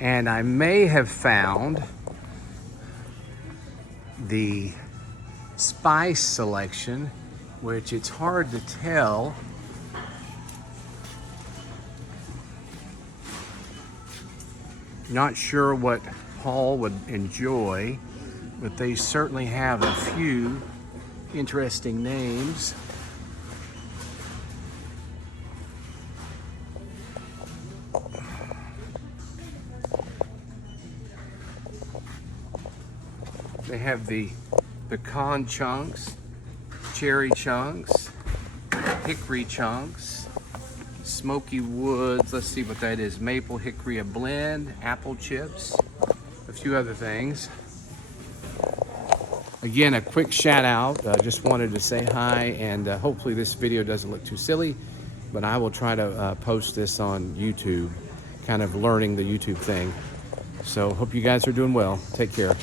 And I may have found the spice selection, which it's hard to tell. Not sure what Paul would enjoy, but they certainly have a few interesting names. They have the pecan chunks, cherry chunks, hickory chunks, smoky woods, let's see what that is, maple hickory, a blend, apple chips, a few other things. Again, a quick shout out, just wanted to say hi, and hopefully this video doesn't look too silly, but I will try to post this on YouTube, kind of learning the YouTube thing. So hope you guys are doing well. Take care.